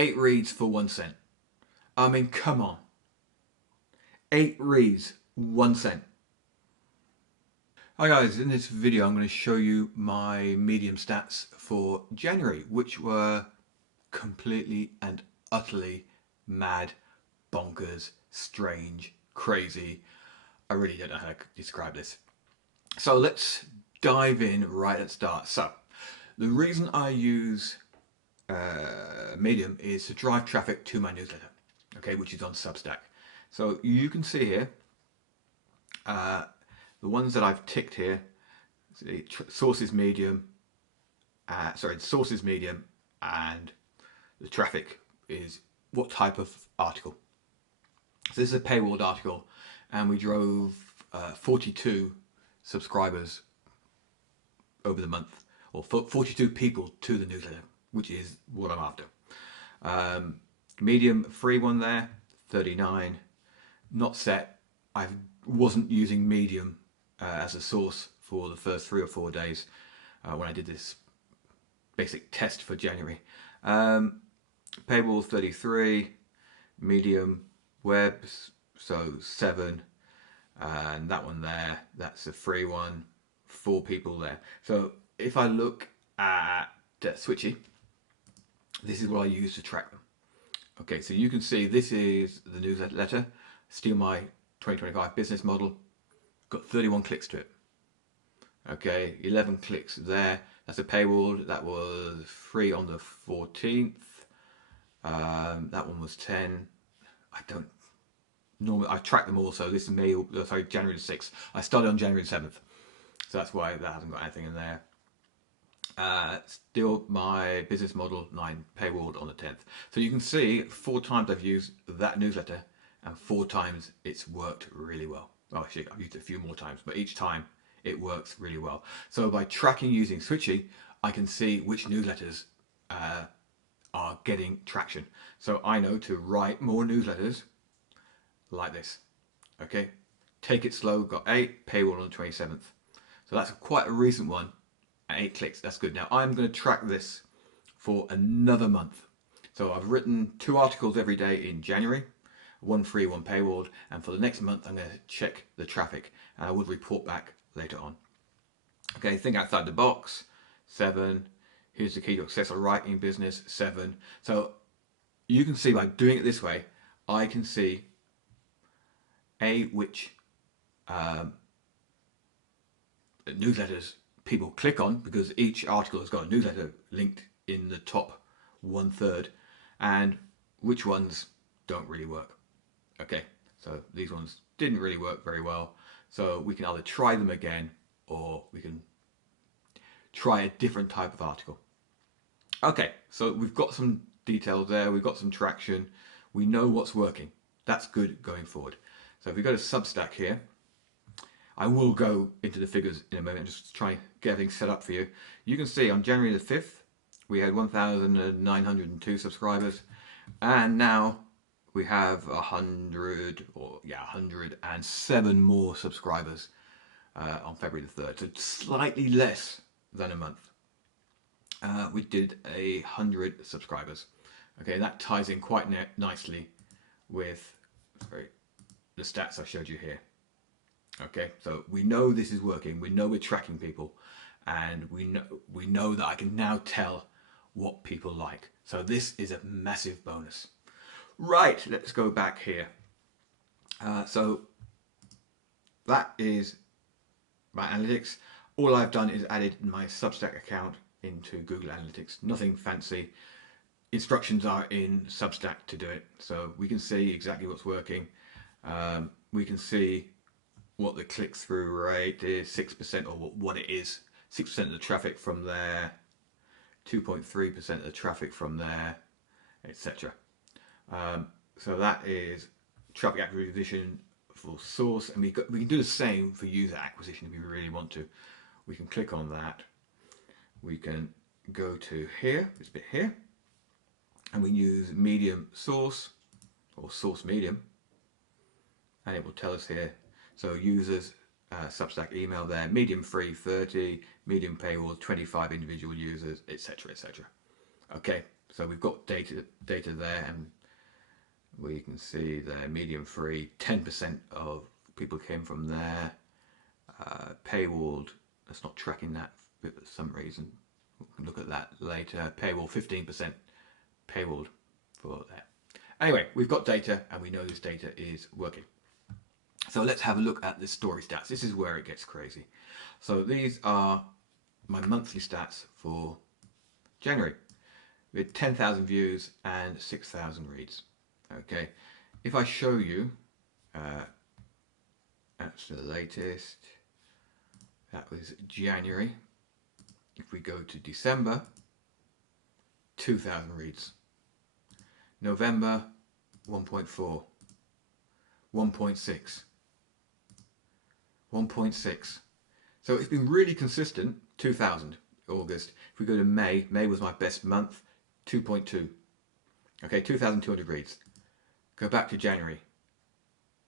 8 reads for 1 cent. I mean, come on. 8 reads, 1 cent. Hi guys, in this video I'm going to show you my Medium stats for January, which were completely and utterly mad, bonkers, strange, crazy. I really don't know how to describe this. So let's dive in right at the start. So the reason I use Medium is to drive traffic to my newsletter, okay, which is on Substack. So you can see here the ones that I've ticked here. Source is Medium, source is Medium, and the traffic is what type of article. So this is a paywalled article, and we drove 42 subscribers over the month, or 42 people to the newsletter, which is what I'm after. Medium free one there, 39. Not set. I wasn't using Medium as a source for the first 3 or 4 days when I did this basic test for January. Paywall 33, Medium web, so 7, and that one there, that's a free one, 4 people there. So if I look at Switchy, this is what I use to track them. Okay, so you can see this is the newsletter, Steal My 2025 Business Model, got 31 clicks to it. Okay, 11 clicks there. That's a paywall. That was free on the 14th. That one was 10. I don't normally, I track them all, so this is May, sorry, January the 6th. I started on January the 7th, so that's why that hasn't got anything in there. Still My Business Model, 9, paywalled on the 10th. So you can see 4 times I've used that newsletter, and 4 times it's worked really well. Well, actually, I've used it a few more times, but each time it works really well. So by tracking using Switchy, I can see which newsletters are getting traction. So I know to write more newsletters like this. Okay, Take It Slow got 8, paywall on the 27th. So that's quite a recent one at 8 clicks. That's good. Now I'm going to track this for another month. So I've written 2 articles every day in January, 1 free, 1 paywalled, and for the next month I'm going to check the traffic and I will report back later on. Okay, Think Outside the Box, 7. Here's the Key to Successful Writing Business, 7. So you can see by doing it this way, I can see which newsletters people click on, because each article has got a newsletter linked in the top 1/3, and which ones don't really work. Okay, so these ones didn't really work very well, so we can either try them again or we can try a different type of article. Okay, so we've got some details there, we've got some traction, we know what's working. That's good going forward. So if we go to Substack here, I will go into the figures in a moment, just try and get everything set up for you. You can see on January the 5th, we had 1,902 subscribers, and now we have 107 more subscribers on February the 3rd, so slightly less than a month. We did 100 subscribers. Okay, that ties in quite nicely with the stats I showed you here. Okay, so we know this is working, we know we're tracking people, and we know that I can now tell what people like. So this is a massive bonus. Right, let's go back here. So that is my analytics. All I've done is added my Substack account into Google Analytics. Nothing fancy. Instructions are in Substack to do it, so we can see exactly what's working. We can see what the click-through rate is, 6%, or what it is. 6% of the traffic from there, 2.3% of the traffic from there, etc. So that is traffic acquisition for source, and we can do the same for user acquisition if we really want to. We can click on that. We can go to here, this bit here, and we use Medium Source or Source Medium, and it will tell us here. So users, Substack email there, Medium free 30, Medium paywall 25 individual users, etc., etc. Okay, So we've got data there, and we can see there medium free, 10% of people came from there. Paywalled, that's not tracking that for some reason. We can look at that later. Paywall, 15% paywalled for that. Anyway, we've got data and we know this data is working. So let's have a look at the story stats. This is where it gets crazy. So these are my monthly stats for January with 10,000 views and 6,000 reads. Okay, if I show you, that's the latest. That was January. If we go to December, 2,000 reads. November, 1.4, 1.6, 1.6. So it's been really consistent, 2,000, August. If we go to May, May was my best month, 2.2. Okay, 2,200 reads. Go back to January,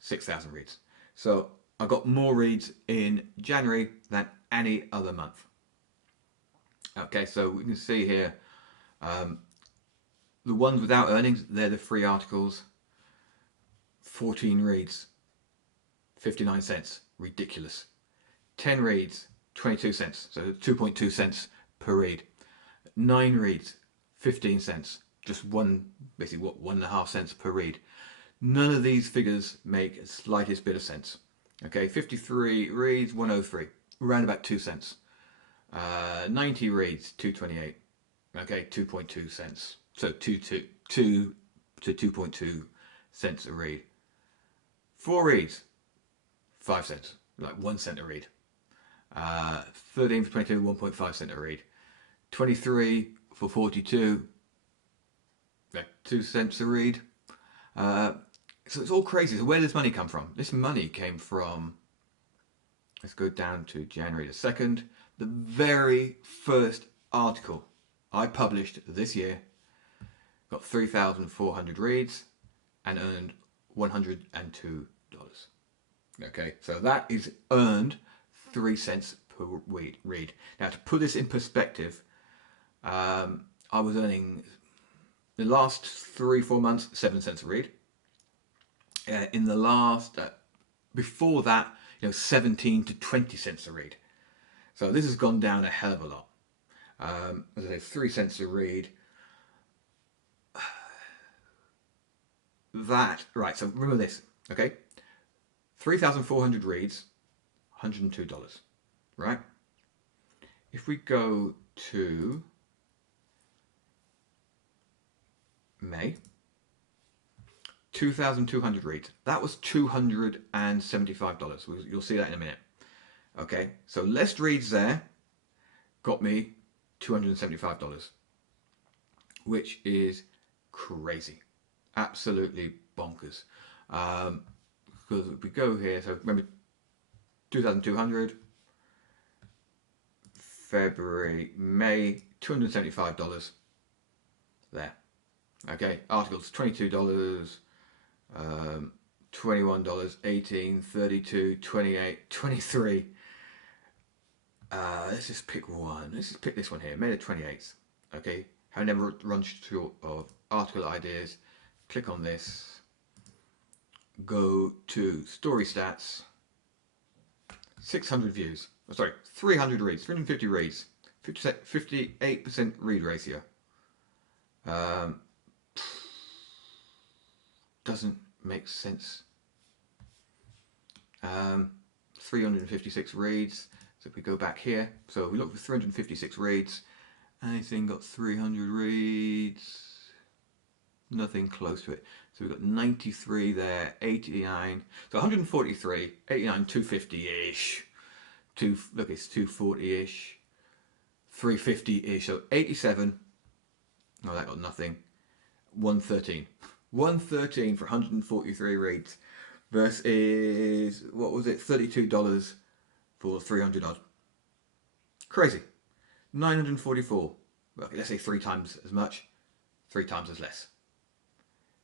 6,000 reads. So I got more reads in January than any other month. Okay, so we can see here, the ones without earnings, they're the free articles. 14 reads, 59 cents, ridiculous. 10 reads, 22 cents, so 2.2 cents per read. 9 reads, 15 cents, just basically what, 1.5 cents per read. None of these figures make the slightest bit of sense. Okay, 53 reads, 103, around about 2 cents. 90 reads, 228. Okay, 2.2 cents. So 2 to 2.2 cents a read. 4 reads, 5 cents, like 1 cent a read. 13 for 22, 1.5 cent a read. 23 for 42, 2 cents a read. So it's all crazy. So where does money come from? This money came from, let's go down to January the 2nd. The very first article I published this year got 3,400 reads and earned $102. Okay, so that is earned 3 cents per read. Now, to put this in perspective, I was earning the last 3-4 months 7 cents a read. In the last, before that, 17 to 20 cents a read. So this has gone down a hell of a lot. As I say, 3 cents a read. Right, so remember this, okay? 3,400 reads, $102, right? If we go to May, 2,200 reads. That was $275. You'll see that in a minute. Okay, so less reads there got me $275, which is crazy. Absolutely bonkers. Because if we go here, so remember 2,200, February, May, $275 there. Okay, articles $22, $21, 18, 32, 28, 23. Let's just pick one. Let's just pick this one here, May the 28th. Okay, I never run short of article ideas. Click on this. Go to story stats. 600 views. Oh, sorry, 300 reads, 350 reads, 58% read ratio. Doesn't make sense. 356 reads. So if we go back here, so we look for 356 reads. Anything got 300 reads? Nothing close to it. So we've got 93 there, 89. So 143, 89, 250-ish. Look, it's 240-ish. 350-ish. So 87. Oh, that got nothing. 113. 113 for 143 reads versus, what was it, $32 for 300 odd. Crazy. 944. Well, let's say 3 times as much, 3 times as less.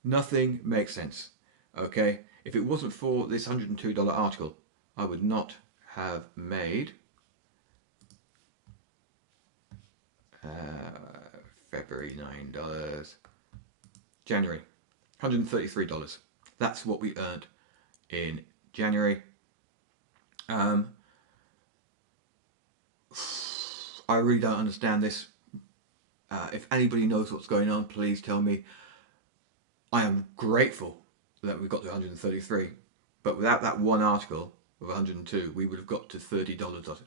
Nothing makes sense. Okay, if it wasn't for this $102 article, I would not have made February $9. January $133. That's what we earned in January. I really don't understand this. If anybody knows what's going on, please tell me. I am grateful that we got to 133, but without that one article of 102, we would have got to $30,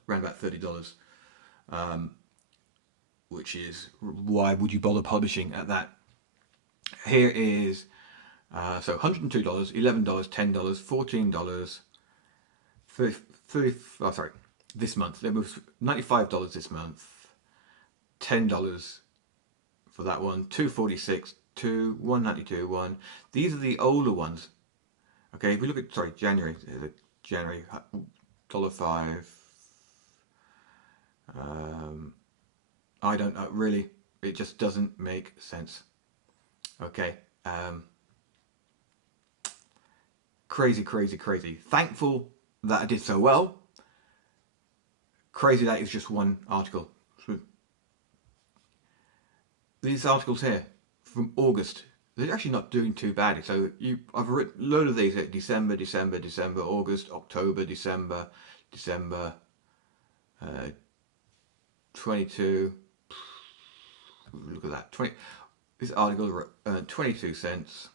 around about $30, which is why would you bother publishing at that? Here is so $102, $11, $10, $14, 30, oh sorry, this month. There was $95 this month, $10 for that one, $246, $2, $192, $1. These are the older ones. Okay, if we look at, sorry, January, $5. I don't know, really, it just doesn't make sense. Okay, crazy. Thankful that I did so well. Crazy that it's just one article. These articles here from August, they're actually not doing too badly. So I've written a load of these at December, August, October, December, 22. Look at that. This article earned 22 cents.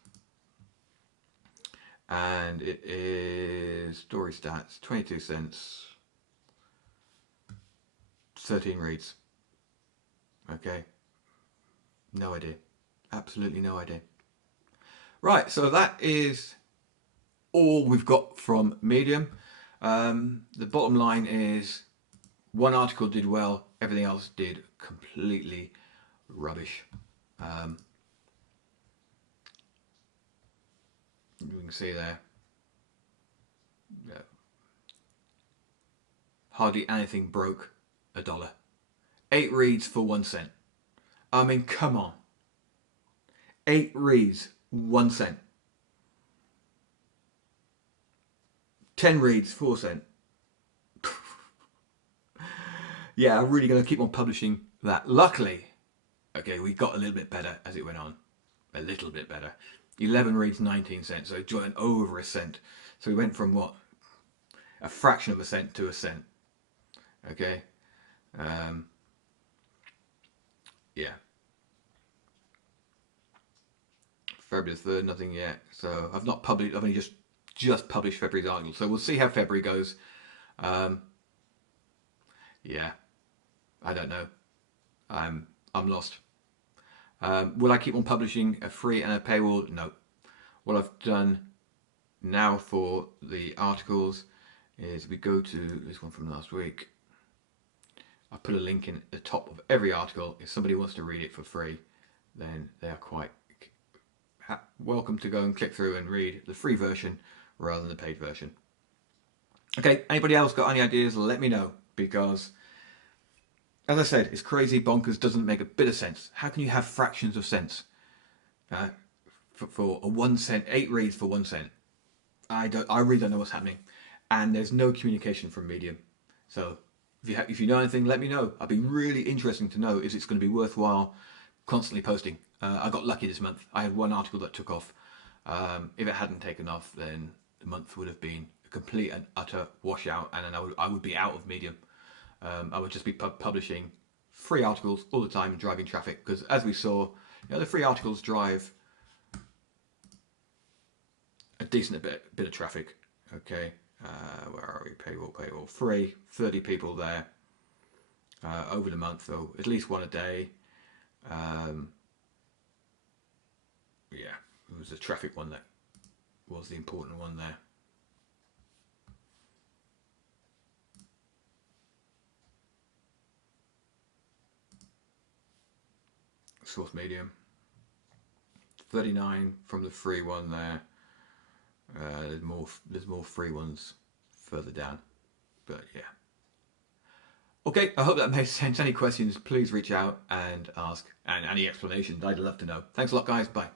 And it is story stats, 22 cents, 13 reads. Okay. No idea. Absolutely no idea. Right, so that is all we've got from Medium. The bottom line is one article did well, everything else did completely rubbish. You can see there, hardly anything broke $1. 8 reads for 1 cent. I mean, come on. 8 reads, 1 cent. 10 reads, 4 cents. Yeah, I'm really going to keep on publishing that. Luckily, okay, we got a little bit better as it went on. A little bit better. 11 reads, 19 cents, so it went over a cent. So we went from what? A fraction of a cent to a cent. Okay. Yeah. February the 3rd, nothing yet. So I've not published, I've only just published February's article. So we'll see how February goes. Yeah. I don't know. I'm lost. Will I keep on publishing a free and a paywall? No. What I've done now for the articles is we go to this one from last week. I put a link in at the top of every article. If somebody wants to read it for free, then they are quite welcome to go and click through and read the free version rather than the paid version. Okay, anybody else got any ideas? Let me know, because as I said, it's crazy bonkers, doesn't make a bit of sense. How can you have fractions of cents for a 1 cent, 8 reads for 1 cent? I really don't know what's happening, and there's no communication from Medium. So if you know anything, let me know. I'd be really interesting to know if it's going to be worthwhile constantly posting. I got lucky this month. I had one article that took off. If it hadn't taken off, then the month would have been a complete and utter washout, and then I would be out of Medium. I would just be publishing free articles all the time and driving traffic, because as we saw, the free articles drive a decent bit of traffic. Okay, where are we? Paywall, free, 30 people there over the month, so at least one a day. Yeah, it was the traffic one that was the important one there. Source Medium, 39 from the free one there. There's more free ones further down, but yeah. Okay, I hope that made sense. Any questions, please reach out and ask, and any explanations, I'd love to know. Thanks a lot, guys. Bye.